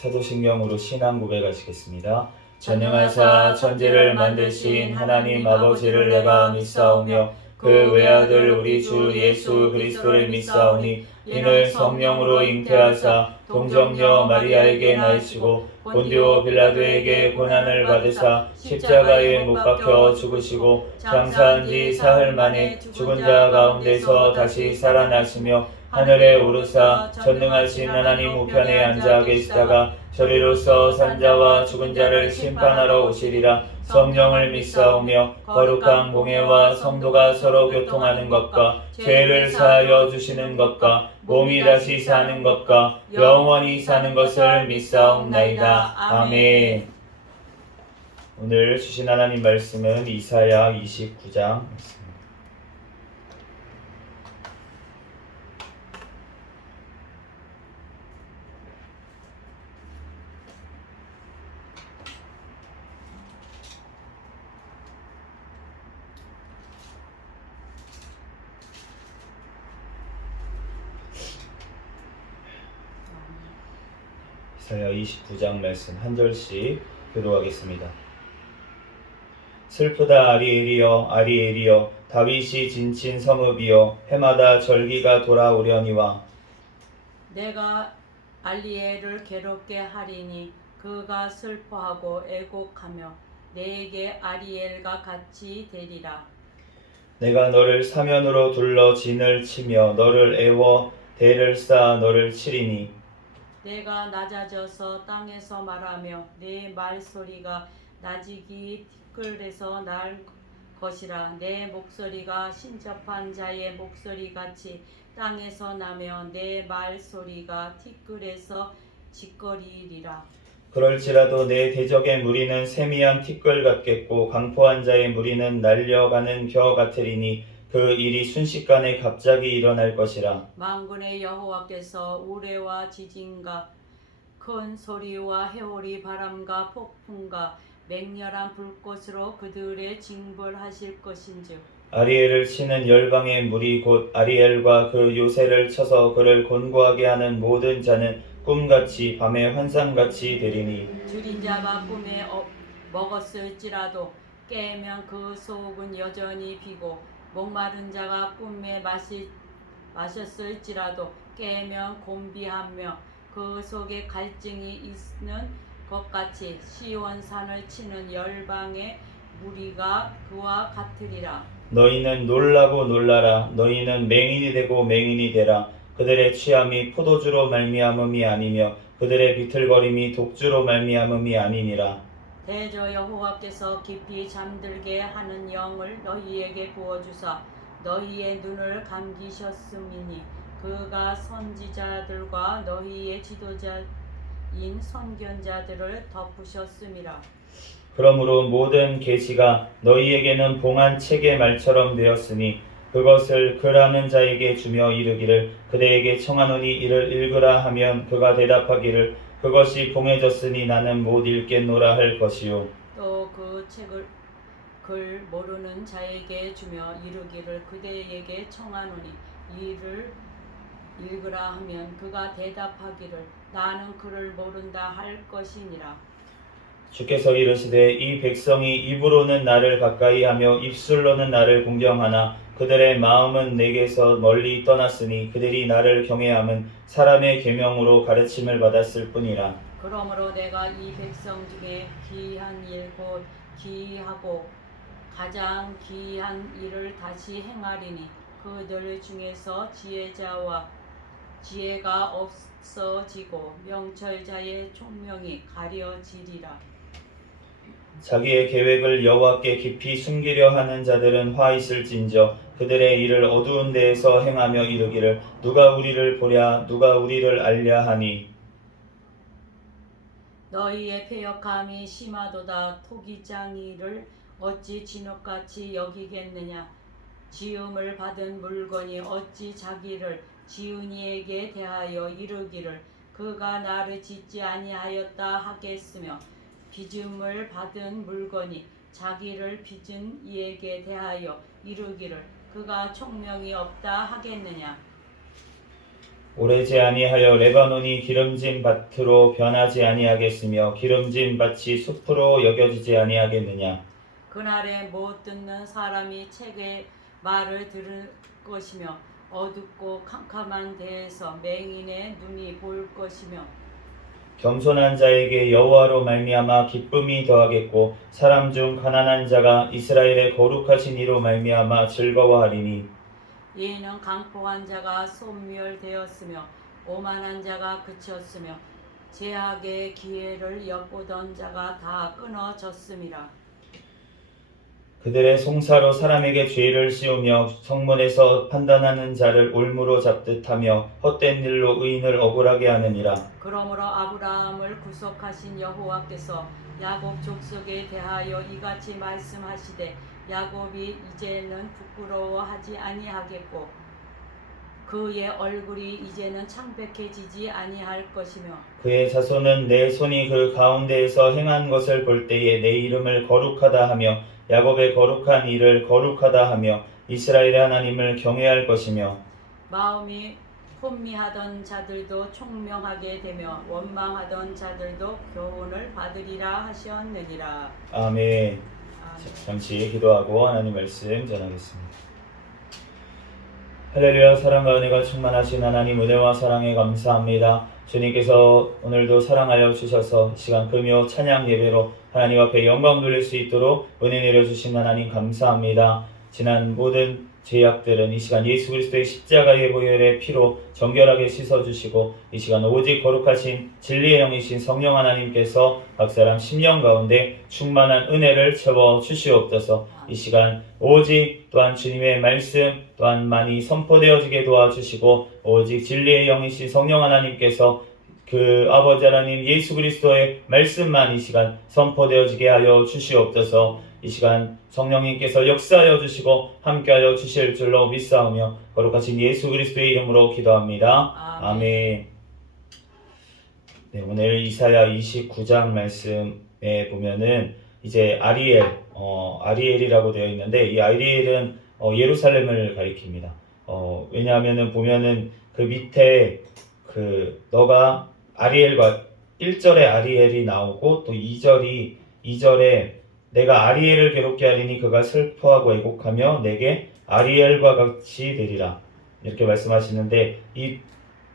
사도신경으로 신앙 고백하시겠습니다. 전능하사 천지를 만드신 하나님 아버지를 내가 믿사오며 그 외아들 우리 주 예수 그리스도를 믿사오니 이는 성령으로 잉태하사 동정녀 마리아에게 나이치고 본디오 빌라도에게 고난을 받으사 십자가에 못 박혀 죽으시고 장사한 지 사흘 만에 죽은 자 가운데서 다시 살아나시며 하늘에 오르사 전능하신 하나님 우편에 앉아 계시다가 저리로서 산자와 죽은 자를 심판하러 오시리라. 성령을 믿사오며 거룩한 공예와 성도가 서로 교통하는 것과 죄를 사하여 주시는 것과 몸이 다시 사는 것과 영원히 사는 것을 믿사옵나이다. 아멘. 오늘 주신 하나님 말씀은 이사야 29장 말씀입니다. 이사야 29장 말씀 한 절씩 교독하겠습니다. 슬프다 아리엘이여 아리엘이여 다윗이 진친 성읍이여 해마다 절기가 돌아오려니와 내가 알리엘을 괴롭게 하리니 그가 슬퍼하고 애곡하며 내게 아리엘과 같이 되리라. 내가 너를 사면으로 둘러 진을 치며 너를 애워 대를 쌓아 너를 치리니 내가 낮아져서 땅에서 말하며 내 말소리가 나지기 티끌에서 날 것이라. 내 목소리가 신접한 자의 목소리같이 땅에서 나며 내 말소리가 티끌에서 짓거리리라. 그럴지라도 내 대적의 무리는 세미한 티끌 같겠고 강포한 자의 무리는 날려가는 벼 같으리니 그 일이 순식간에 갑자기 일어날 것이라. 만군의 여호와께서 우레와 지진과 큰 소리와 해오리 바람과 폭풍과 맹렬한 불꽃으로 그들의 징벌하실 것인즉 아리엘을 치는 열방의 무리 곧 아리엘과 그 요새를 쳐서 그를 곤고하게 하는 모든 자는 꿈같이 밤의 환상같이 되리니 줄인 자가 꿈에 먹었을지라도 깨면 그 속은 여전히 비고 목마른 자가 꿈에 마셨을지라도 깨면 곤비하며 그 속에 갈증이 있는 것 같이 시온산을 치는 열방의 무리가 그와 같으리라. 너희는 놀라고 놀라라. 너희는 맹인이 되고 맹인이 되라. 그들의 취함이 포도주로 말미암음이 아니며 그들의 비틀거림이 독주로 말미암음이 아니니라. 대저 여호와께서 깊이 잠들게 하는 영을 너희에게 부어주사 너희의 눈을 감기셨음이니 그가 선지자들과 너희의 지도자인 선견자들을 덮으셨음이라. 그러므로 모든 계시가 너희에게는 봉한 책의 말처럼 되었으니 그것을 글하는 자에게 주며 이르기를 그대에게 청하노니 이를 읽으라 하면 그가 대답하기를 그것이 봉해졌으니 나는 못 읽겠노라 할 것이요. 또 그 책을 글 모르는 자에게 주며 이르기를 그대에게 청하노니 이를 읽으라 하면 그가 대답하기를 나는 그를 모른다 할 것이니라. 주께서 이르시되 이 백성이 입으로는 나를 가까이 하며 입술로는 나를 공경하나 그들의 마음은 내게서 멀리 떠났으니 그들이 나를 경외함은 사람의 계명으로 가르침을 받았을 뿐이라. 그러므로 내가 이 백성 중에 기이한 일 곧 기이하고 가장 기이한 일을 다시 행하리니 그들 중에서 지혜가 없어지고 명철자의 총명이 가려지리라. 자기의 계획을 여호와께 깊이 숨기려 하는 자들은 화 있을진저 그들의 일을 어두운 데에서 행하며 이르기를 누가 우리를 보랴 누가 우리를 알랴 하니 너희의 패역함이 심하도다. 토기장이를 어찌 진흙같이 여기겠느냐. 지음을 받은 물건이 어찌 자기를 지은 이에게 대하여 이르기를 그가 나를 짓지 아니하였다 하겠으며 빚음을 받은 물건이 자기를 빚은 이에게 대하여 이르기를 그가 총명이 없다 하겠느냐. 오래지 아니하여 레바논이 기름진 밭으로 변하지 아니하겠으며 기름진 밭이 숲으로 여겨지지 아니하겠느냐. 그날에 못 듣는 사람이 책의 말을 들을 것이며 어둡고 캄캄한 데에서 맹인의 눈이 보일 것이며 겸손한 자에게 여호와로 말미암아 기쁨이 더하겠고 사람 중 가난한 자가 이스라엘의 거룩하신 이로 말미암아 즐거워하리니. 이는 강포한 자가 소멸되었으며 오만한 자가 그쳤으며 제약의 기회를 엿보던 자가 다 끊어졌음이라. 그들의 송사로 사람에게 죄를 씌우며 성문에서 판단하는 자를 올무로 잡듯 하며 헛된 일로 의인을 억울하게 하느니라. 그러므로 아브라함을 구속하신 여호와께서 야곱 족속에 대하여 이같이 말씀하시되 야곱이 이제는 부끄러워하지 아니하겠고 그의 얼굴이 이제는 창백해지지 아니할 것이며 그의 자손은 내 손이 그 가운데에서 행한 것을 볼 때에 내 이름을 거룩하다 하며 야곱의 거룩한 일을 거룩하다 하며 이스라엘의 하나님을 경외할 것이며 마음이 혼미하던 자들도 총명하게 되며 원망하던 자들도 교훈을 받으리라 하셨느니라. 아멘. 잠시 기도하고 하나님 말씀 전하겠습니다. 할렐루야. 사랑과 은혜가 충만하신 하나님, 은혜와 사랑에 감사합니다. 주님께서 오늘도 사랑하여 주셔서 시간 금요 찬양 예배로 하나님 앞에 영광 돌릴 수 있도록 은혜 내려주신 하나님 감사합니다. 지난 모든 죄악들은 이 시간 예수 그리스도의 십자가의 보혈의 피로 정결하게 씻어주시고 이 시간 오직 거룩하신 진리의 영이신 성령 하나님께서 각 사람 심령 가운데 충만한 은혜를 채워주시옵소서. 이 시간 오직 또한 주님의 말씀 또한 많이 선포되어지게 도와주시고 오직 진리의 영이신 성령 하나님께서 그 아버지 하나님 예수 그리스도의 말씀만 이 시간 선포되어지게 하여 주시옵소서. 이 시간 성령님께서 역사하여 주시고 함께하여 주실 줄로 믿사오며 거룩하신 예수 그리스도의 이름으로 기도합니다. 아멘. 네, 오늘 이사야 29장 말씀에 보면은 이제 아리엘이라고 되어 있는데 이 아리엘은 예루살렘을 가리킵니다. 왜냐하면은 보면은 그 밑에 그 너가 아리엘과 1절에 아리엘이 나오고 또 2절에 내가 아리엘을 괴롭게 하리니 그가 슬퍼하고 애곡하며 내게 아리엘과 같이 되리라 이렇게 말씀하시는데 이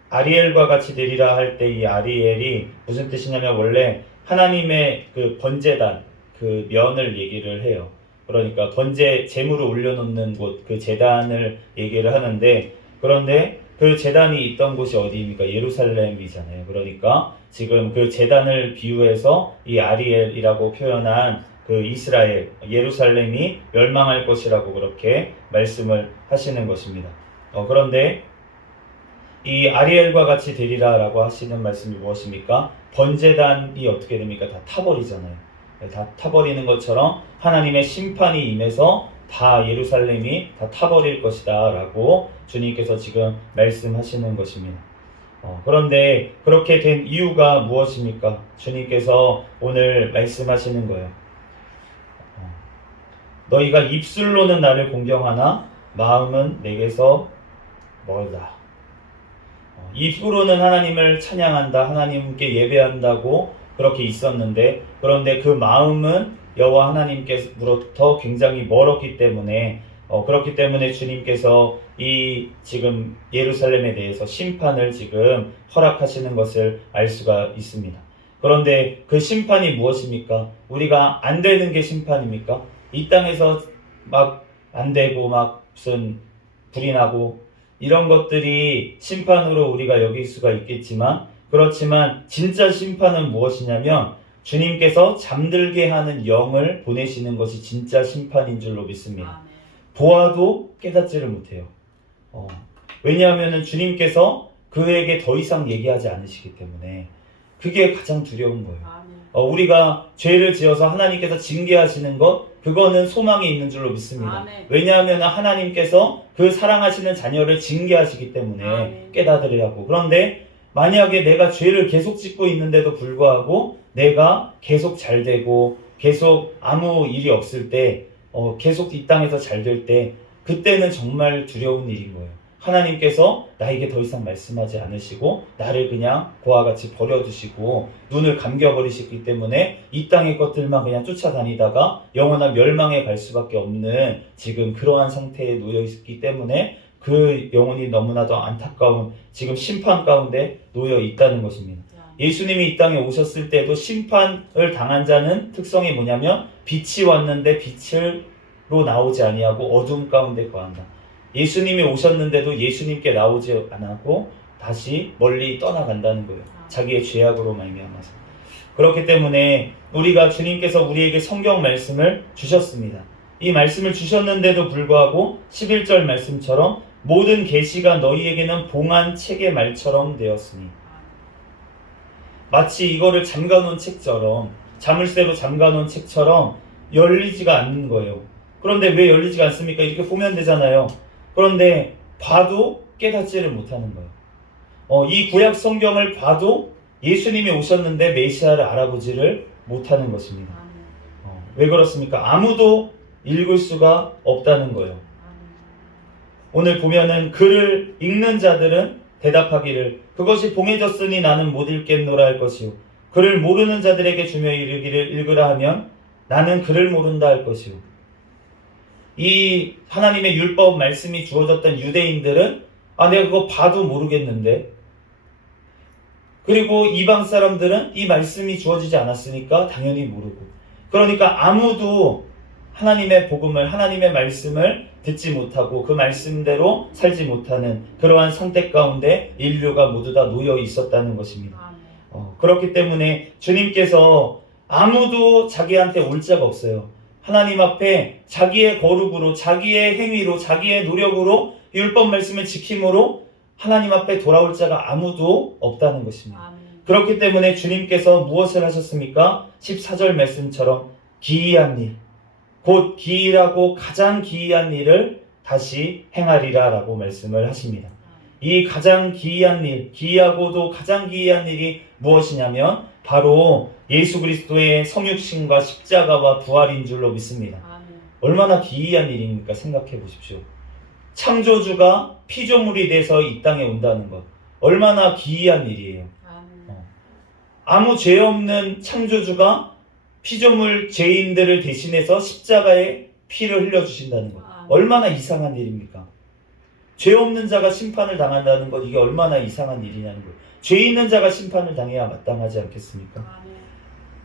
아리엘과 같이 되리라 할 때 이 아리엘이 무슨 뜻이냐면 원래 하나님의 그 번제단 그 면을 얘기를 해요. 그러니까 번제 제물을 올려놓는 곳 그 제단을 얘기를 하는데 그런데 그 제단이 있던 곳이 어디입니까? 예루살렘이잖아요. 그러니까 지금 그 제단을 비유해서 이 아리엘이라고 표현한 그 이스라엘, 예루살렘이 멸망할 것이라고 그렇게 말씀을 하시는 것입니다. 그런데 이 아리엘과 같이 되리라 라고 하시는 말씀이 무엇입니까? 번제단이 어떻게 됩니까? 다 타버리잖아요. 다 타버리는 것처럼 하나님의 심판이 임해서 다 예루살렘이 다 타버릴 것이다 라고 주님께서 지금 말씀하시는 것입니다. 그런데 그렇게 된 이유가 무엇입니까? 주님께서 오늘 말씀하시는 거예요. 너희가 입술로는 나를 공경하나 마음은 내게서 멀다. 입으로는 하나님을 찬양한다, 하나님께 예배한다고 그렇게 있었는데 그런데 그 마음은 여호와 하나님께로부터 굉장히 멀었기 때문에 그렇기 때문에 주님께서 이 지금 예루살렘에 대해서 심판을 지금 허락하시는 것을 알 수가 있습니다. 그런데 그 심판이 무엇입니까? 우리가 안 되는 게 심판입니까? 이 땅에서 막 안 되고 막 무슨 불이 나고 이런 것들이 심판으로 우리가 여길 수가 있겠지만 그렇지만 진짜 심판은 무엇이냐면 주님께서 잠들게 하는 영을 보내시는 것이 진짜 심판인 줄로 믿습니다. 보아도 깨닫지를 못해요. 왜냐하면 주님께서 그에게 더 이상 얘기하지 않으시기 때문에 그게 가장 두려운 거예요. 우리가 죄를 지어서 하나님께서 징계하시는 것 그거는 소망이 있는 줄로 믿습니다. 왜냐하면 하나님께서 그 사랑하시는 자녀를 징계하시기 때문에 깨닫으리라고. 그런데 만약에 내가 죄를 계속 짓고 있는데도 불구하고 내가 계속 잘 되고 계속 아무 일이 없을 때 계속 이 땅에서 잘 될 때 그때는 정말 두려운 일인 거예요. 하나님께서 나에게 더 이상 말씀하지 않으시고 나를 그냥 그와 같이 버려두시고 눈을 감겨버리셨기 때문에 이 땅의 것들만 그냥 쫓아다니다가 영원한 멸망에 갈 수밖에 없는 지금 그러한 상태에 놓여 있기 때문에 그 영혼이 너무나도 안타까운 지금 심판 가운데 놓여 있다는 것입니다. 예수님이 이 땅에 오셨을 때도 심판을 당한 자는 특성이 뭐냐면 빛이 왔는데 빛으로 나오지 아니하고 어둠 가운데 거한다. 예수님이 오셨는데도 예수님께 나오지 않고 다시 멀리 떠나간다는 거예요. 자기의 죄악으로 말미암아서. 그렇기 때문에 우리가 주님께서 우리에게 성경 말씀을 주셨습니다. 이 말씀을 주셨는데도 불구하고 11절 말씀처럼 모든 계시가 너희에게는 봉한 책의 말처럼 되었으니, 마치 이거를 잠가놓은 책처럼, 자물쇠로 잠가놓은 책처럼 열리지가 않는 거예요. 그런데 왜 열리지가 않습니까? 이렇게 보면 되잖아요. 그런데 봐도 깨닫지를 못하는 거예요. 이 구약 성경을 봐도 예수님이 오셨는데 메시아를 알아보지를 못하는 것입니다. 왜 그렇습니까? 아무도 읽을 수가 없다는 거예요. 오늘 보면은 글을 읽는 자들은 대답하기를 그것이 봉해졌으니 나는 못 읽겠노라 할 것이요 글을 모르는 자들에게 주며 이르기를 읽으라 하면 나는 글을 모른다 할 것이요. 이 하나님의 율법 말씀이 주어졌던 유대인들은 내가 그거 봐도 모르겠는데, 그리고 이방 사람들은 이 말씀이 주어지지 않았으니까 당연히 모르고, 그러니까 아무도 하나님의 복음을, 하나님의 말씀을 듣지 못하고 그 말씀대로 살지 못하는 그러한 상태 가운데 인류가 모두 다 놓여 있었다는 것입니다. 그렇기 때문에 주님께서 아무도 자기한테 올 자가 없어요. 하나님 앞에 자기의 거룩으로, 자기의 행위로, 자기의 노력으로 율법 말씀을 지킴으로 하나님 앞에 돌아올 자가 아무도 없다는 것입니다. 그렇기 때문에 주님께서 무엇을 하셨습니까? 14절 말씀처럼 기이한 일, 곧 기이라고 가장 기이한 일을 다시 행하리라 라고 말씀을 하십니다. 이 가장 기이한 일, 기이하고도 가장 기이한 일이 무엇이냐면 바로 예수 그리스도의 성육신과 십자가와 부활인 줄로 믿습니다. 얼마나 기이한 일입니까? 생각해 보십시오. 창조주가 피조물이 돼서 이 땅에 온다는 것, 얼마나 기이한 일이에요. 아무 죄 없는 창조주가 피조물 죄인들을 대신해서 십자가에 피를 흘려주신다는 것, 얼마나 이상한 일입니까? 죄 없는 자가 심판을 당한다는 것, 이게 얼마나 이상한 일이냐는 거예요. 죄 있는 자가 심판을 당해야 마땅하지 않겠습니까?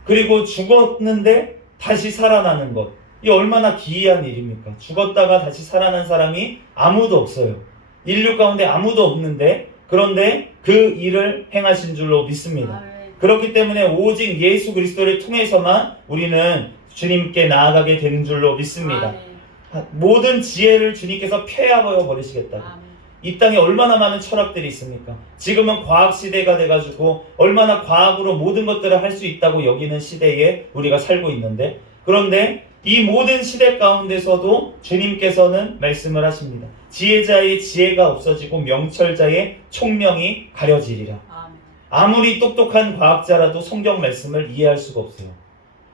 그리고 죽었는데 다시 살아나는 것, 이게 얼마나 기이한 일입니까? 죽었다가 다시 살아난 사람이 아무도 없어요. 인류 가운데 아무도 없는데, 그런데 그 일을 행하신 줄로 믿습니다. 그렇기 때문에 오직 예수 그리스도를 통해서만 우리는 주님께 나아가게 되는 줄로 믿습니다. 모든 지혜를 주님께서 폐하여 버리시겠다. 이 땅에 얼마나 많은 철학들이 있습니까? 지금은 과학 시대가 돼가지고 얼마나 과학으로 모든 것들을 할 수 있다고 여기는 시대에 우리가 살고 있는데, 그런데 이 모든 시대 가운데서도 주님께서는 말씀을 하십니다. 지혜자의 지혜가 없어지고 명철자의 총명이 가려지리라. 아무리 똑똑한 과학자라도 성경 말씀을 이해할 수가 없어요.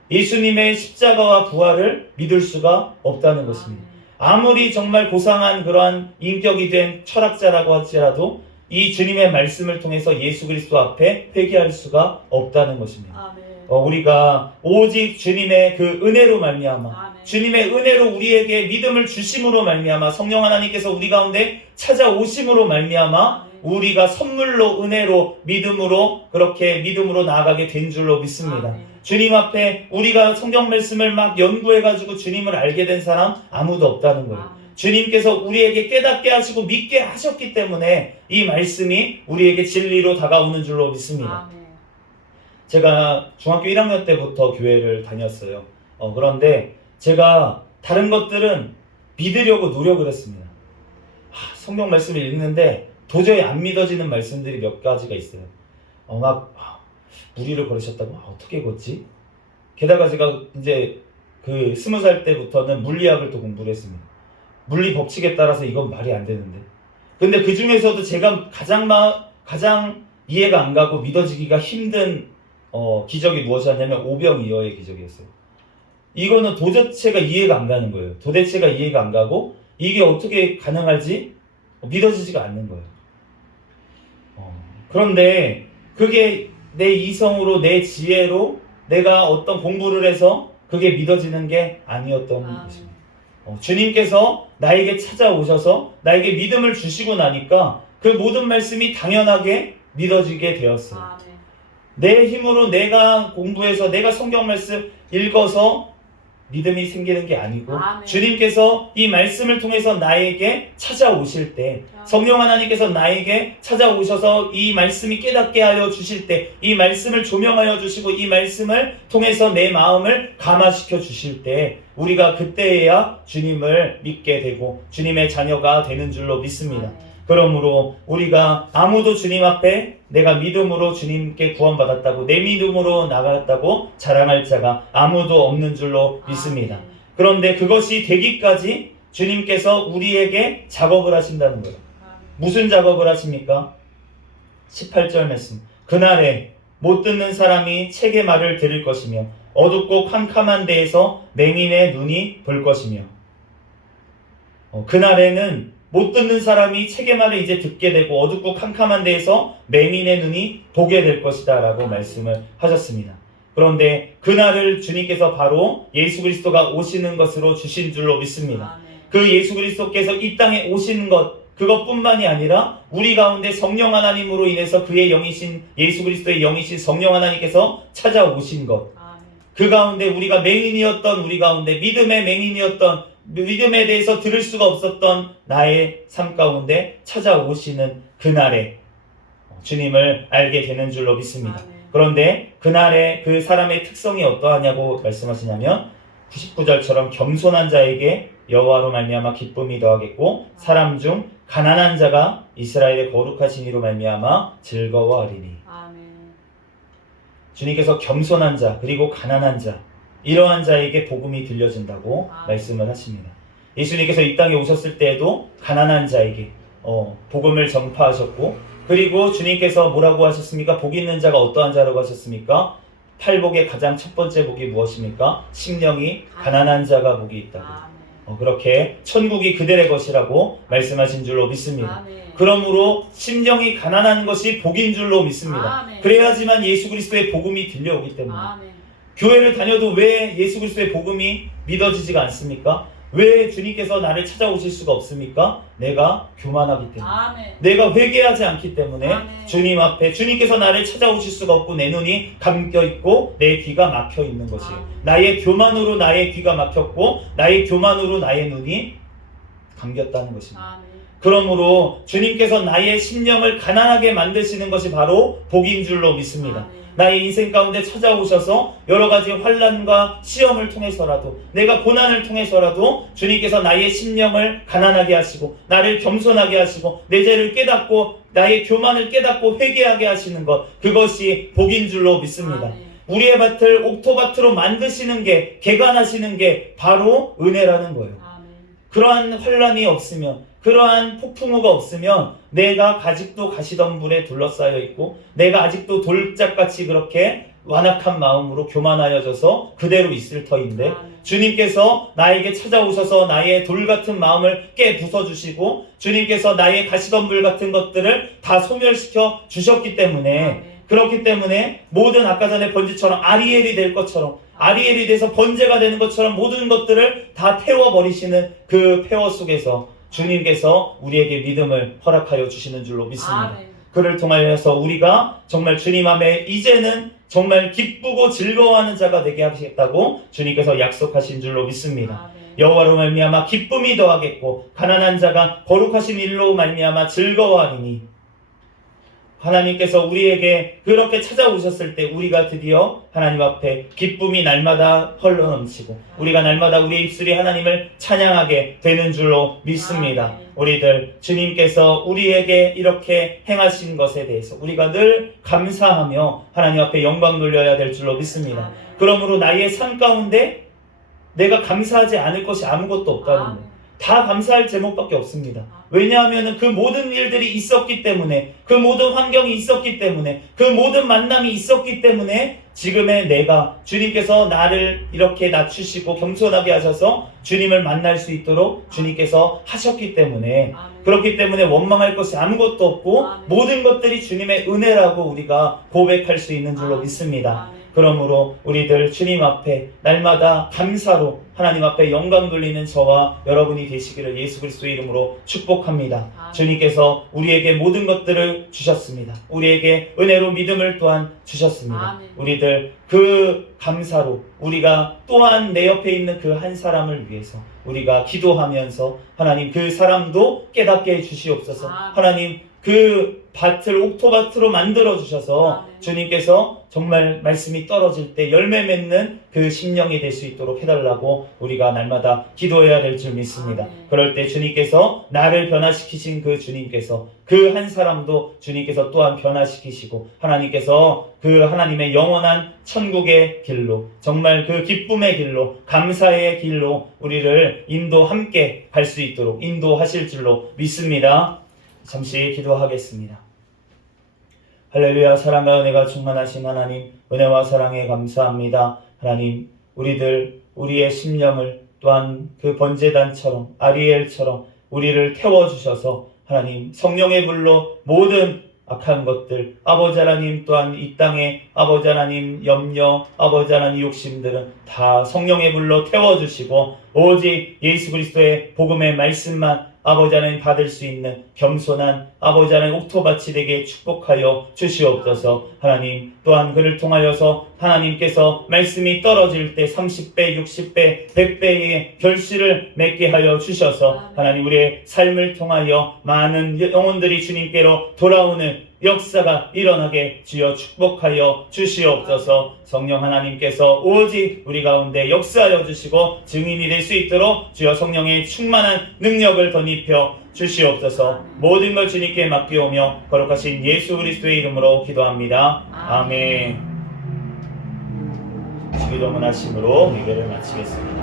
예수님의 십자가와 부활을 믿을 수가 없다는 것입니다. 아무리 정말 고상한 그러한 인격이 된 철학자라고 할지라도 이 주님의 말씀을 통해서 예수 그리스도 앞에 회개할 수가 없다는 것입니다. 우리가 오직 주님의 그 은혜로 말미암아, 주님의 은혜로 우리에게 믿음을 주심으로 말미암아, 성령 하나님께서 우리 가운데 찾아오심으로 말미암아 우리가 선물로, 은혜로, 믿음으로, 그렇게 믿음으로 나아가게 된 줄로 믿습니다. 주님 앞에 우리가 성경 말씀을 막 연구해가지고 주님을 알게 된 사람 아무도 없다는 거예요. 주님께서 우리에게 깨닫게 하시고 믿게 하셨기 때문에 이 말씀이 우리에게 진리로 다가오는 줄로 믿습니다. 제가 중학교 1학년 때부터 교회를 다녔어요. 그런데 제가 다른 것들은 믿으려고 노력을 했습니다. 성경 말씀을 읽는데 도저히 안 믿어지는 말씀들이 몇 가지가 있어요. 무리를 걸으셨다고? 어떻게 걷지? 게다가 제가 이제 그 20살 때부터는 물리학을 또 공부를 했습니다. 물리 법칙에 따라서 이건 말이 안 되는데. 근데 그 중에서도 제가 가장 이해가 안 가고 믿어지기가 힘든 기적이 무엇이었냐면 오병이어의 기적이었어요. 이거는 도대체가 이해가 안 가는 거예요. 도대체가 이해가 안 가고 이게 어떻게 가능할지 믿어지지가 않는 거예요. 그런데 그게 내 이성으로 내 지혜로 내가 어떤 공부를 해서 그게 믿어지는 게 아니었던 것입니다. 주님께서 나에게 찾아오셔서 나에게 믿음을 주시고 나니까 그 모든 말씀이 당연하게 믿어지게 되었어요. 내 힘으로 내가 공부해서 내가 성경 말씀 읽어서 믿음이 생기는 게 아니고 주님께서 이 말씀을 통해서 나에게 찾아오실 때, 성령 하나님께서 나에게 찾아오셔서 이 말씀이 깨닫게 하여 주실 때, 이 말씀을 조명하여 주시고 이 말씀을 통해서 내 마음을 감화시켜 주실 때 우리가 그때야 주님을 믿게 되고 주님의 자녀가 되는 줄로 믿습니다. 그러므로 우리가 아무도 주님 앞에 내가 믿음으로 주님께 구원받았다고, 내 믿음으로 나갔다고 자랑할 자가 아무도 없는 줄로 믿습니다. 그런데 그것이 되기까지 주님께서 우리에게 작업을 하신다는 거예요. 무슨 작업을 하십니까? 18절 말씀. 그날에 못 듣는 사람이 책의 말을 들을 것이며 어둡고 캄캄한 데에서 맹인의 눈이 볼 것이며, 그날에는 못 듣는 사람이 책의 말을 이제 듣게 되고 어둡고 캄캄한 데에서 맹인의 눈이 보게 될 것이다 라고 말씀을 하셨습니다. 그런데 그날을 주님께서 바로 예수 그리스도가 오시는 것으로 주신 줄로 믿습니다. 그 예수 그리스도께서 이 땅에 오시는 것, 그것뿐만이 아니라 우리 가운데 성령 하나님으로 인해서 그의 영이신 예수 그리스도의 영이신 성령 하나님께서 찾아오신 것, 그 가운데 우리가 맹인이었던, 우리 가운데 믿음의 맹인이었던, 믿음에 대해서 들을 수가 없었던 나의 삶 가운데 찾아오시는 그날에 주님을 알게 되는 줄로 믿습니다. 그런데 그날에 그 사람의 특성이 어떠하냐고 말씀하시냐면 99절처럼 겸손한 자에게 여호와로 말미암아 기쁨이 더하겠고 사람 중 가난한 자가 이스라엘의 거룩하신 이로 말미암아 즐거워하리니. 주님께서 겸손한 자 그리고 가난한 자, 이러한 자에게 복음이 들려진다고 말씀을 하십니다. 예수님께서 이 땅에 오셨을 때에도 가난한 자에게 복음을 전파하셨고, 그리고 주님께서 뭐라고 하셨습니까? 복 있는 자가 어떠한 자라고 하셨습니까? 팔복의 가장 첫 번째 복이 무엇입니까? 심령이 가난한 자가 복이 있다고. 그렇게 천국이 그들의 것이라고 말씀하신 줄로 믿습니다. 그러므로 심령이 가난한 것이 복인 줄로 믿습니다. 그래야지만 예수 그리스도의 복음이 들려오기 때문에. 교회를 다녀도 왜 예수 그리스도의 복음이 믿어지지가 않습니까? 왜 주님께서 나를 찾아오실 수가 없습니까? 내가 교만하기 때문에. 내가 회개하지 않기 때문에 주님 앞에 주님께서 나를 찾아오실 수가 없고 내 눈이 감겨있고 내 귀가 막혀있는 것이에요. 나의 교만으로 나의 귀가 막혔고 나의 교만으로 나의 눈이 감겼다는 것입니다. 그러므로 주님께서 나의 심령을 가난하게 만드시는 것이 바로 복인 줄로 믿습니다. 나의 인생 가운데 찾아오셔서 여러 가지 환난과 시험을 통해서라도, 내가 고난을 통해서라도 주님께서 나의 심령을 가난하게 하시고 나를 겸손하게 하시고 내 죄를 깨닫고 나의 교만을 깨닫고 회개하게 하시는 것, 그것이 복인 줄로 믿습니다. 우리의 밭을 옥토밭으로 만드시는 게, 개간하시는 게 바로 은혜라는 거예요. 그러한 환난이 없으면, 그러한 폭풍우가 없으면 내가 아직도 가시덤불에 둘러싸여 있고 내가 아직도 돌짝같이 그렇게 완악한 마음으로 교만하여져서 그대로 있을 터인데, 주님께서 나에게 찾아오셔서 나의 돌같은 마음을 깨 부숴주시고 주님께서 나의 가시덤불 같은 것들을 다 소멸시켜 주셨기 때문에, 그렇기 때문에 모든 아까 전에 번제처럼 아리엘이 될 것처럼, 아리엘이 돼서 번제가 되는 것처럼 모든 것들을 다 태워버리시는 그 폐허 속에서 주님께서 우리에게 믿음을 허락하여 주시는 줄로 믿습니다. 그를 통하여서 우리가 정말 주님 앞에 이제는 정말 기쁘고 즐거워하는 자가 되게 하시겠다고 주님께서 약속하신 줄로 믿습니다. 여호와로 말미암아 기쁨이 더하겠고 가난한 자가 거룩하신 일로 말미암아 즐거워하리니. 하나님께서 우리에게 그렇게 찾아오셨을 때 우리가 드디어 하나님 앞에 기쁨이 날마다 흘러넘치고 우리가 날마다 우리의 입술이 하나님을 찬양하게 되는 줄로 믿습니다. 우리들 주님께서 우리에게 이렇게 행하신 것에 대해서 우리가 늘 감사하며 하나님 앞에 영광 돌려야 될 줄로 믿습니다. 그러므로 나의 삶 가운데 내가 감사하지 않을 것이 아무것도 없다는 거예요. 다 감사할 제목밖에 없습니다. 왜냐하면 그 모든 일들이 있었기 때문에, 그 모든 환경이 있었기 때문에, 그 모든 만남이 있었기 때문에 지금의 내가, 주님께서 나를 이렇게 낮추시고 겸손하게 하셔서 주님을 만날 수 있도록 주님께서 하셨기 때문에, 그렇기 때문에 원망할 것이 아무것도 없고 모든 것들이 주님의 은혜라고 우리가 고백할 수 있는 줄로 믿습니다. 그러므로 우리들 주님 앞에 날마다 감사로 하나님 앞에 영광 돌리는 저와 여러분이 되시기를 예수 그리스도의 이름으로 축복합니다. 주님께서 우리에게 모든 것들을 주셨습니다. 우리에게 은혜로 믿음을 또한 주셨습니다. 우리들 그 감사로 우리가 또한 내 옆에 있는 그 한 사람을 위해서 우리가 기도하면서 하나님 그 사람도 깨닫게 해주시옵소서. 하나님 그 밭을 옥토밭으로 만들어 주셔서 주님께서 정말 말씀이 떨어질 때 열매 맺는 그 심령이 될 수 있도록 해달라고 우리가 날마다 기도해야 될 줄 믿습니다. 그럴 때 주님께서 나를 변화시키신 그 주님께서 그 한 사람도 주님께서 또한 변화시키시고 하나님께서 그 하나님의 영원한 천국의 길로, 정말 그 기쁨의 길로, 감사의 길로 우리를 함께 갈 수 있도록 인도하실 줄로 믿습니다. 잠시 기도하겠습니다. 할렐루야. 사랑과 은혜가 충만하신 하나님, 은혜와 사랑에 감사합니다. 하나님, 우리의 심령을 또한 그 번제단처럼 아리엘처럼 우리를 태워주셔서 하나님 성령의 불로 모든 악한 것들, 아버지 하나님 또한 이 땅에 아버지 하나님 염려, 아버지 하나님 욕심들은 다 성령의 불로 태워주시고 오직 예수 그리스도의 복음의 말씀만 아버지 하나님 받을 수 있는 겸손한 아버지 하나님 옥토밭이 되게 축복하여 주시옵소서. 하나님 또한 그를 통하여서 하나님께서 말씀이 떨어질 때 30배, 60배, 100배의 결실을 맺게 하여 주셔서 하나님 우리의 삶을 통하여 많은 영혼들이 주님께로 돌아오는 역사가 일어나게 주여 축복하여 주시옵소서. 성령 하나님께서 오직 우리 가운데 역사하여 주시고 증인이 될 수 있도록 주여 성령의 충만한 능력을 덧입혀 주시옵소서. 모든 걸 주님께 맡기오며 거룩하신 예수 그리스도의 이름으로 기도합니다. 아멘. 주기도문 하심으로 예배를 마치겠습니다.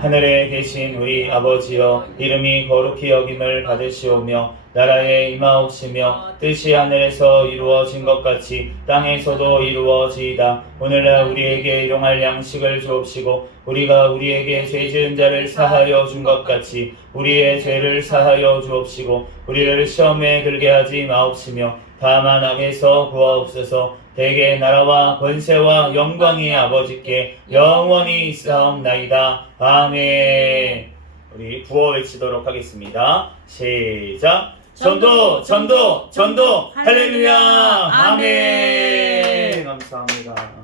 하늘에 계신 우리 아버지여, 이름이 거룩히 여김을 받으시오며 나라에 임하옵시며 뜻이 하늘에서 이루어진 것 같이 땅에서도 이루어지이다. 오늘날 우리에게 일용할 양식을 주옵시고 우리가 우리에게 죄 지은 자를 사하여 준 것 같이 우리의 죄를 사하여 주옵시고 우리를 시험에 들게 하지 마옵시며 다만 악에서 구하옵소서. 대개 나라와 권세와 영광이 아버지께 영원히 있사옵나이다. 아멘. 우리 구호 외치도록 하겠습니다. 시작. 전도, 전도, 전도, 할렐루야. 아멘. 감사합니다.